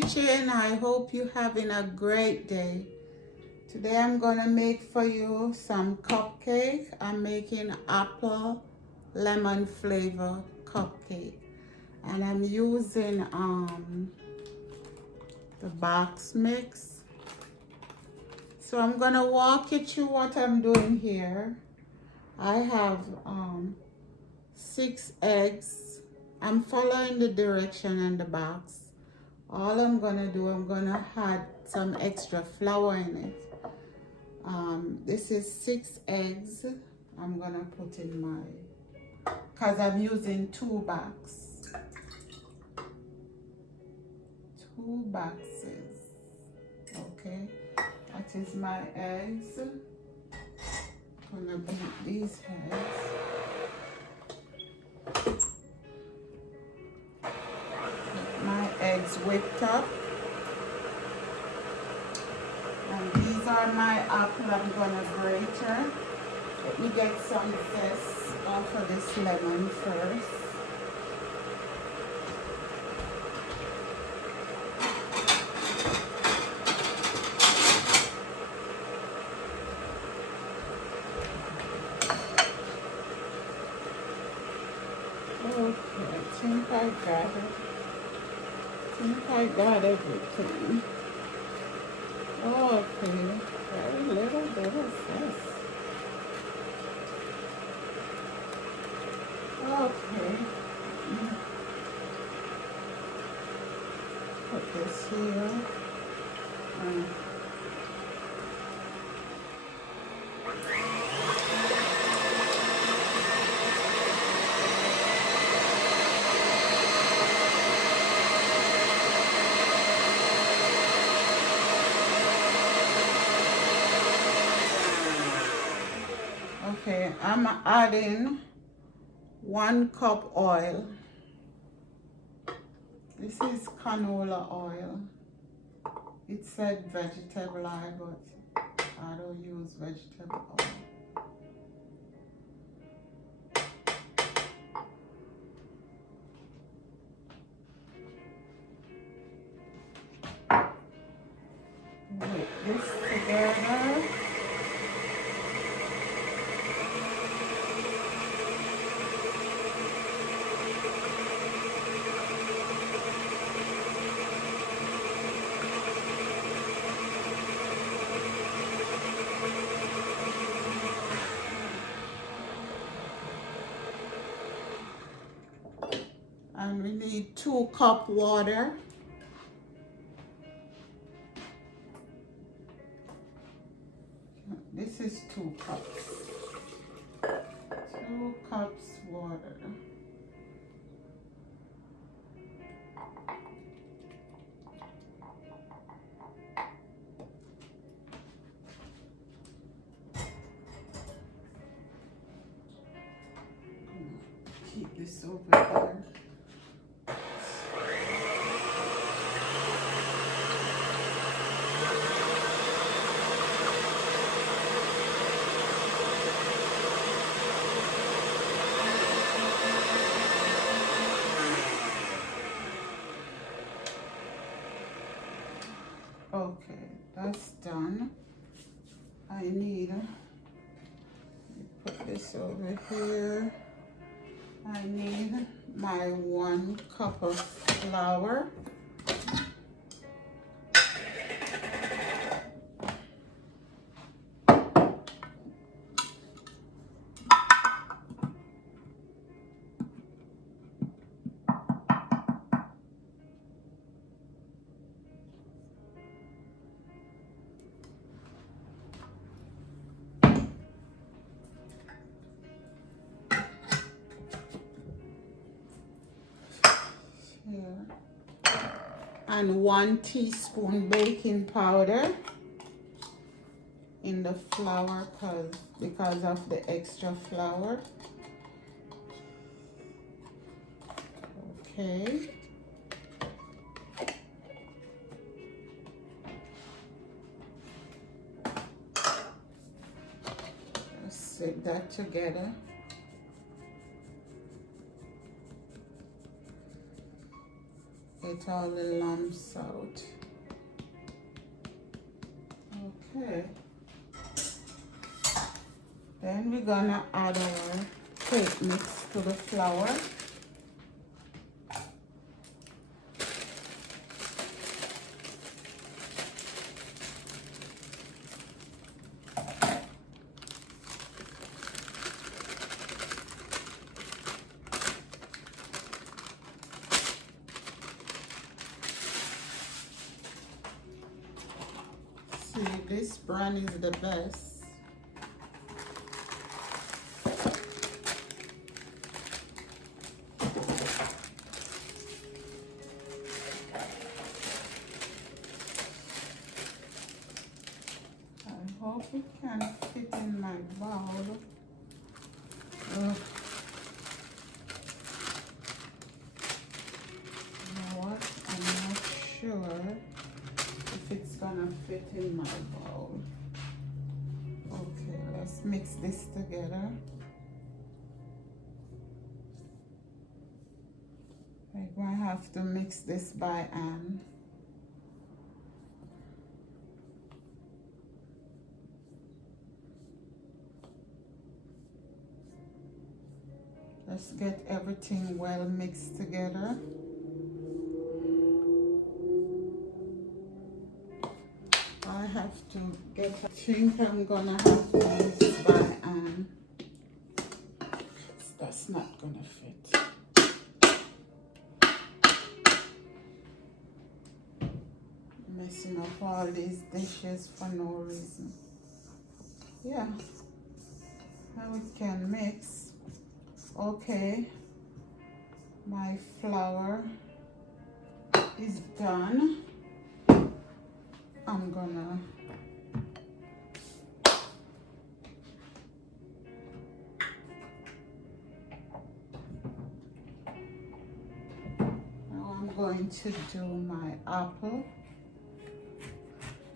kitchen. I hope you're having a great day. Today I'm gonna make for you some cupcake. I'm making apple lemon flavor cupcake, and I'm using the box mix. So I'm gonna walk you through what I'm doing here. I have 6 eggs. I'm following the direction on the box. All I'm gonna do, I'm gonna add some extra flour in it. This is 6 eggs. I'm gonna put in cause I'm using 2 boxes. 2 boxes. Okay, that is my eggs. I'm gonna beat these eggs. My eggs whipped up. And these are my apple. I'm gonna grate her. Let me get some zest off of this lemon first. Okay, I think I got it. I think I got everything. Okay, very little bit of this. Okay. Put this here. Okay, I'm adding 1 cup oil. This is canola oil. It said vegetable oil, but I don't use vegetable oil. Whip this together. And we need 2 cups water. This is 2 cups. 2 cups water. Keep this over here. Okay, that's done. I need, put this over here. I need my 1 cup of flour. And 1 teaspoon baking powder in the flour because of the extra flour. Okay. Let's set that together. get all the lumps out. Okay. Then we're gonna add our cake mix to the flour. See, this brand is the best. I hope it can fit in my bowl. Ugh. You know what? I'm not sure if it's gonna fit in my bowl. Okay, let's mix this together. I'm gonna have to mix this by hand. Let's get everything well mixed together. I have to get, I think I'm gonna have to mix by hand. That's not gonna fit. Messing up all these dishes for no reason. Yeah, now it can mix. Okay, my flour is done. I'm gonna now I'm going to do my apple.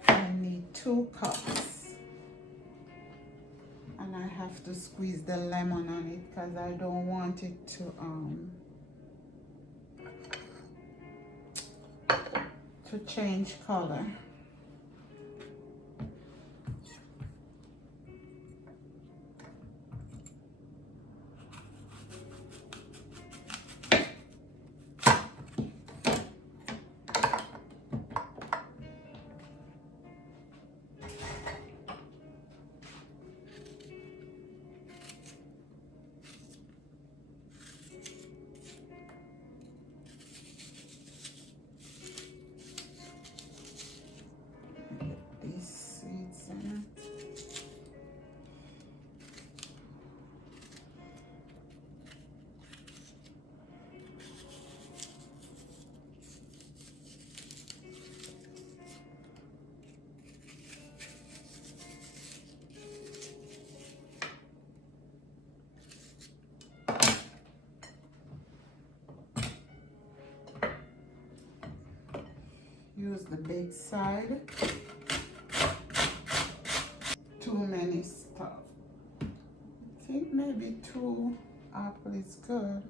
I need 2 cups. And I have to squeeze the lemon on it because I don't want it to change color. Use the big side. Too many stuff. I think maybe 2 apple is good.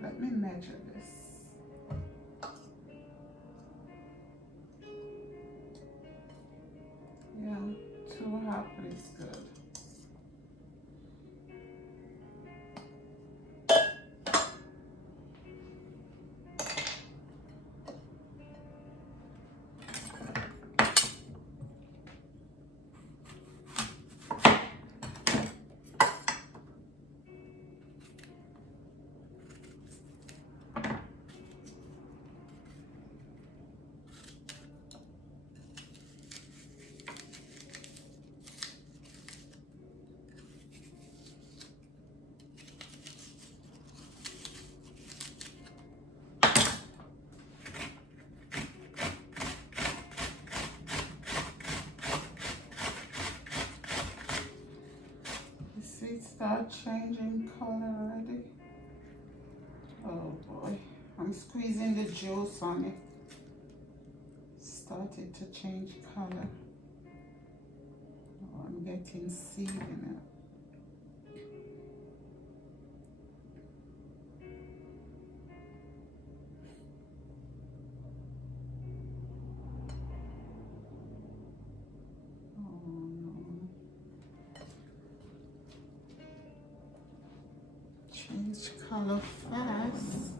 Let me measure this. Yeah, 2 apple is good. Start changing color already. Oh boy, I'm squeezing the juice on it. Started to change color. Oh, I'm getting seed in it. change color fast.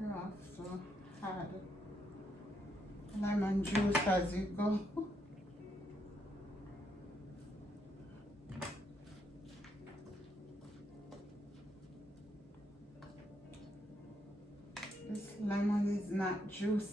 You also add lemon juice as you go. This lemon is not juicy.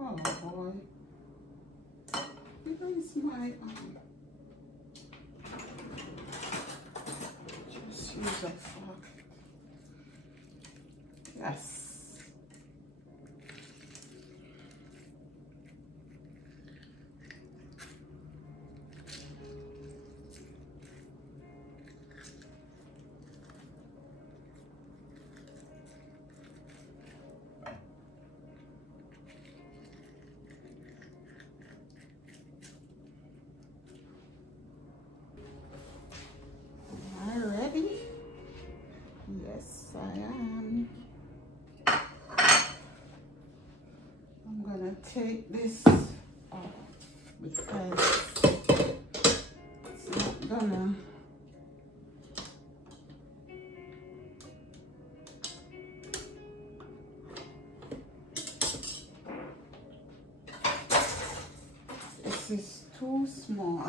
Oh boy, where is my just use a fork. Yes. Ready? Yes, I am. I'm gonna take this off because it's not gonna. This is too small.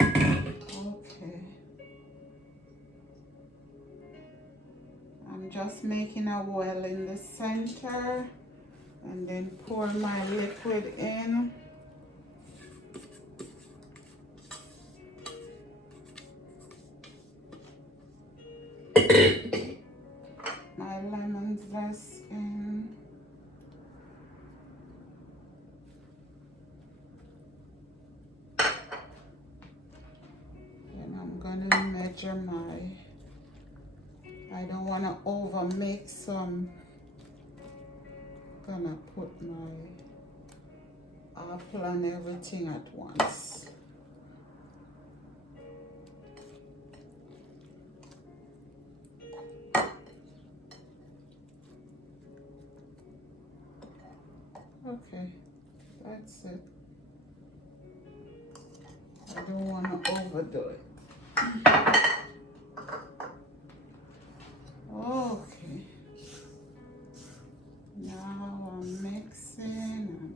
Okay. I'm just making a well in the center and then pour my liquid in. My lemon zest in. And I'm gonna measure I don't want to over mix, so I'm gonna put my apple and everything at once. Okay, that's it. I don't want to overdo it. Okay. Now I'm mixing.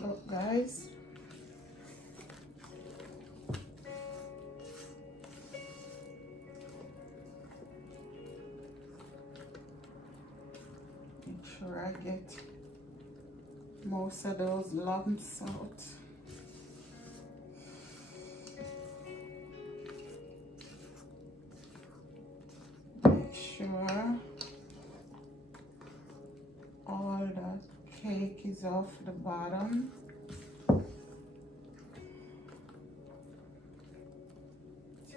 Look, guys. Make sure I get most of those lumps out. cake is off the bottom. I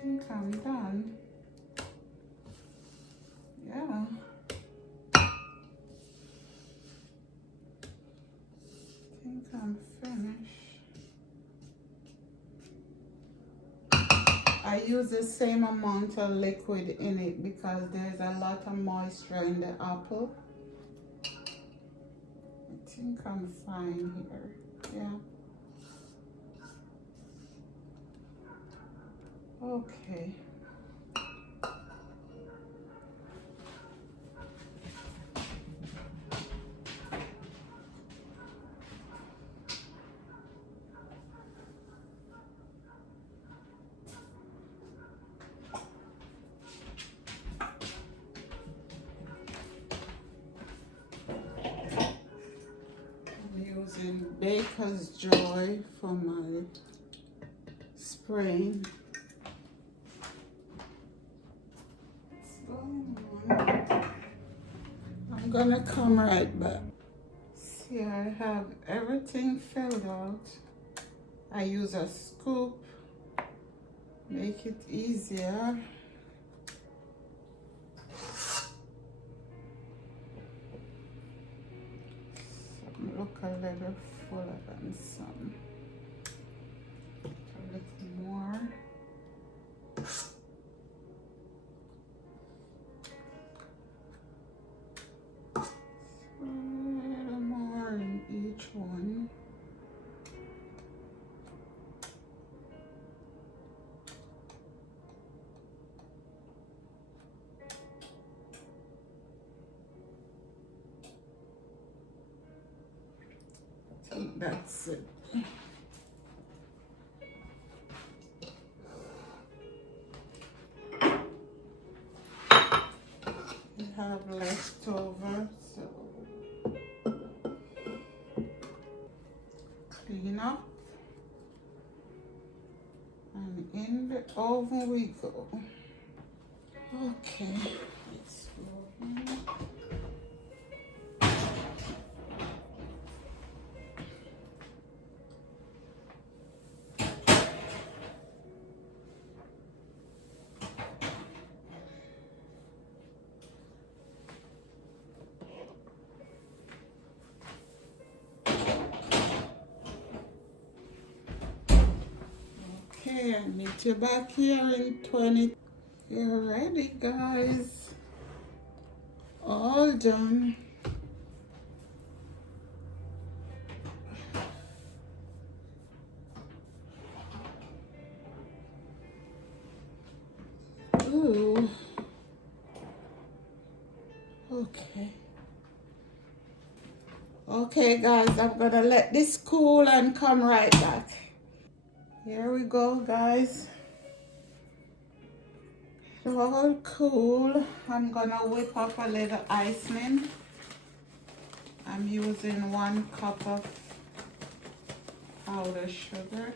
think I'm done. Yeah. I think I'm finished. I use the same amount of liquid in it because there's a lot of moisture in the apple. I think I'm fine here. Yeah. Okay. Using Baker's Joy for my spraying. What's going on? I'm gonna come right back. See, I have everything filled out. I use a scoop, make it easier. Some look a little fuller than some. A little more. A little more in each one. I think that's it. We have leftover, so clean up and in the oven we go. Okay, let's go here. Okay, I meet you back here in 20. You're ready, guys. All done. Ooh. Okay. Okay, guys, I'm gonna let this cool and come right back. Here we go, guys. It's all cool. I'm gonna whip up a little icing. I'm using 1 cup of powdered sugar.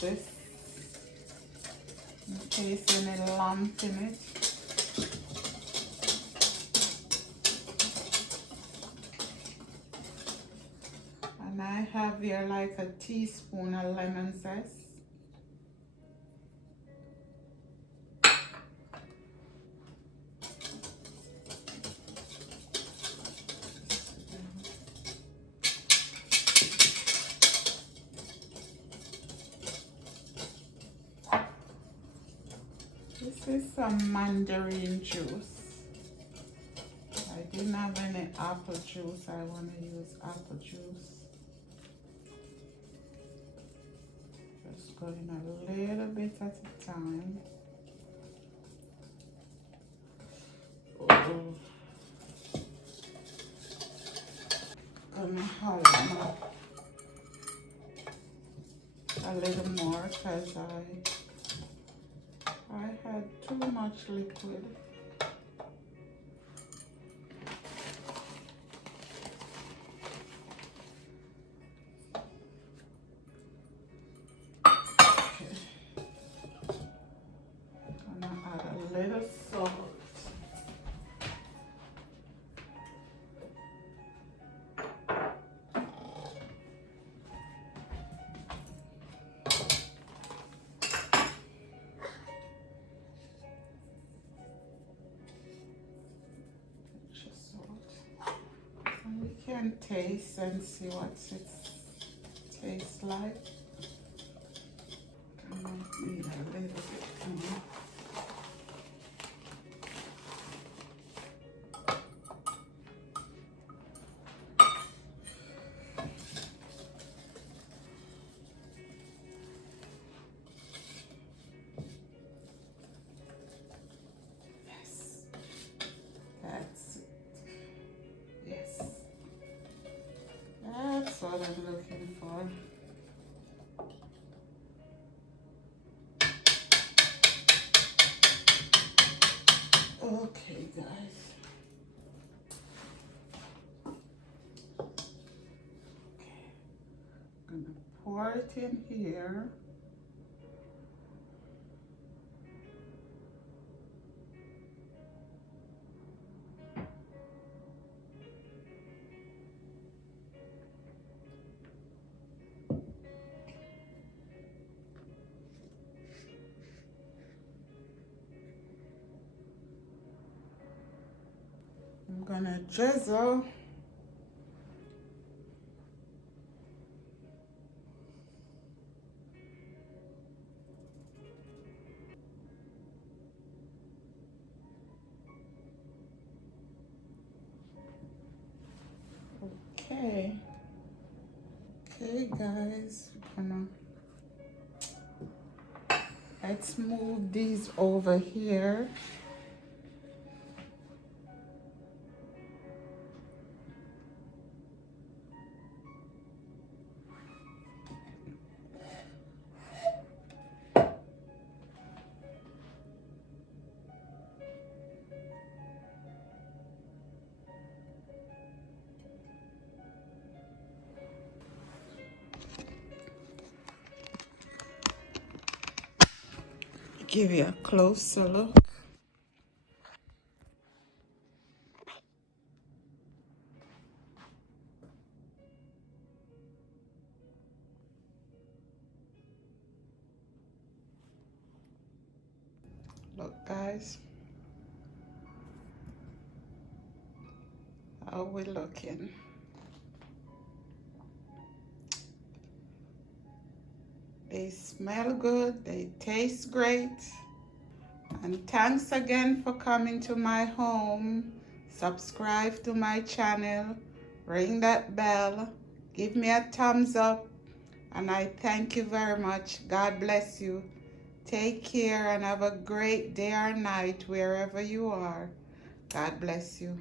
This in case any lump in it. And I have here like a teaspoon of lemon zest. This is some mandarin juice. I didn't have any apple juice. I want to use apple juice. Just going a little bit at a time. Oh. Gonna hold them up. a little more because I had too much liquid. Little salt. Extra salt. And we can taste and see what it tastes like. I might need a little bit more. That's what I'm looking for. Okay, guys. Okay. I'm gonna pour it in here. I'm gonna drizzle. Okay. Okay, guys, let's move these over here. Give you a closer look. Look, guys, how we looking? They smell good, they taste great. And thanks again for coming to my home. Subscribe to my channel, ring that bell, give me a thumbs up, and I thank you very much. God bless you. Take care and have a great day or night wherever you are. God bless you.